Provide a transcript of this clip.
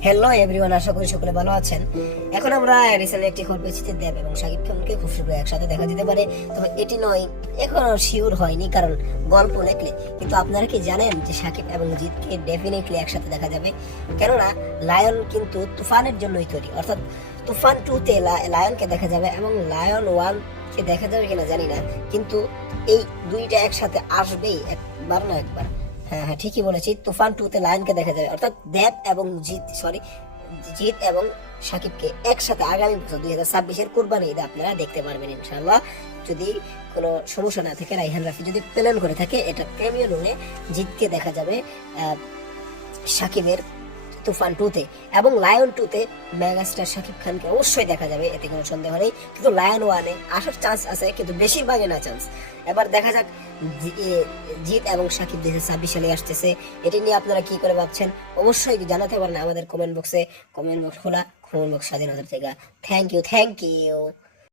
Hello everyone আশা করি সকলে ভালো আছেন। এখন আমরা রিসেন্টলি একটি খবর পেয়েছি দেব এবং শাকিব খানকে খুব শীঘ্রই একসাথে দেখা দিতে পারে। তবে এটি নয়, এখনও শিওর হয়নি, কারণ গল্প লেখলে। কিন্তু আপনারা কি জানেন যে শাকিব এবং জিতকে ডেফিনেটলি একসাথে দেখা যাবে? কেননা, লায়ন কিন্তু তুফানের জন্যই তৈরি। অর্থাৎ তুফান টু তে লা- লায়নকে দেখা যাবে এবং লায়ন ওয়ান কে দেখা যাবে কিনা জানি না। কিন্তু এই দুইটা একসাথে আসবেই একবার না একবার। হ্যাঁ হ্যাঁ ঠিকই বলেছি তুফান টু তে লায়নকে দেখা যাবে অর্থাৎ দেব এবং জিৎ সরি জিৎ এবং সাকিবকে একসাথে আগামী বছর দুই হাজার ছাব্বিশের কোরবানি ঈদে আপনারা দেখতে পারবেন ইনশাল্লাহ যদি কোনো সমস্যা না থাকে, রাইহান রাফি যদি প্ল্যান করে থাকে, এটা প্রেমিয়ার রুলে জিতকে দেখা যাবে সাকিবের তুফান টুতে এবং লায়ন টুতে মেগাস্টার শাকিব খানকে অবশ্যই দেখা যাবে, এতে কোনো সন্দেহ নেই। কিন্তু লায়ন ওয়ানে আসার চান্স আছে, কিন্তু বেশিরভাগই না চান্স এবার দেখা যাক জিৎ এবং শাকিব দুই হাজার ছাব্বিশ সালে আসতেছে। এটি নিয়ে আপনারা কি করে ভাবছেন? অবশ্যই জানাতে পারেন আমাদের কমেন্ট বক্সে কমেন্ট বক্স খোলা কমেন্ট বক্স স্বাধীনতার জায়গা। Thank you thank you